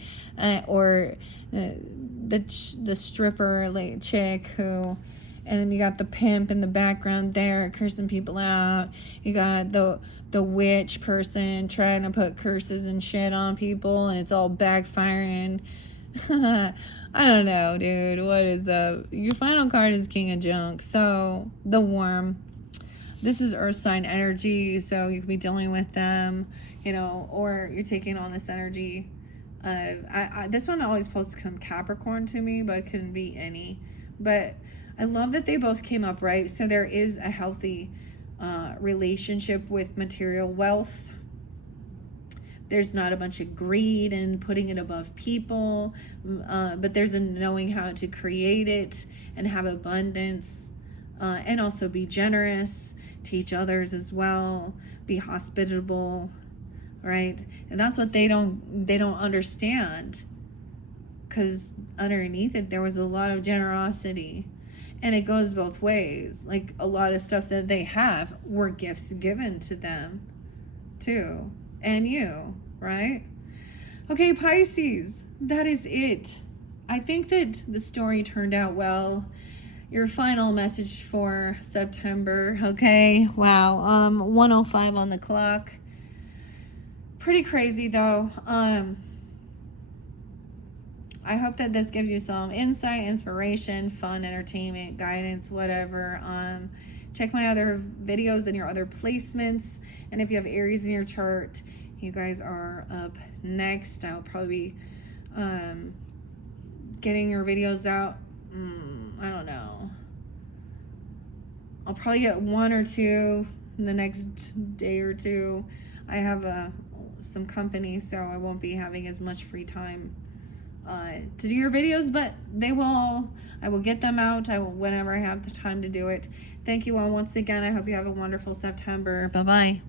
or the stripper like chick who, and then you got the pimp in the background there cursing people out. You got the witch person trying to put curses and shit on people, and it's all backfiring. I don't know, dude. What is up? Your final card is King of Junk. So, the Worm. This is Earth sign energy, so you could be dealing with them, you know, or you're taking on this energy. This one always supposed to come Capricorn to me, but it can be any. But I love that they both came up right. So there is a healthy relationship with material wealth. There's not a bunch of greed and putting it above people, but there's a knowing how to create it and have abundance, and also be generous, teach others as well, be hospitable, right? And that's what they don't understand, because underneath it there was a lot of generosity, and it goes both ways. Like a lot of stuff that they have were gifts given to them too, and you, right? Okay, Pisces, that is it. I think that the story turned out well. Your final message for September, okay? Wow, 1:05 on the clock. Pretty crazy though. I hope that this gives you some insight, inspiration, fun, entertainment, guidance, whatever. Check my other videos and your other placements. And if you have Aries in your chart, you guys are up next. I'll probably be getting your videos out. I don't know. I'll probably get one or two in the next day or two. I have some company, so I won't be having as much free time to do your videos, but I will get them out. I will whenever I have the time to do it. Thank you all once again. I hope you have a wonderful September. Bye-bye.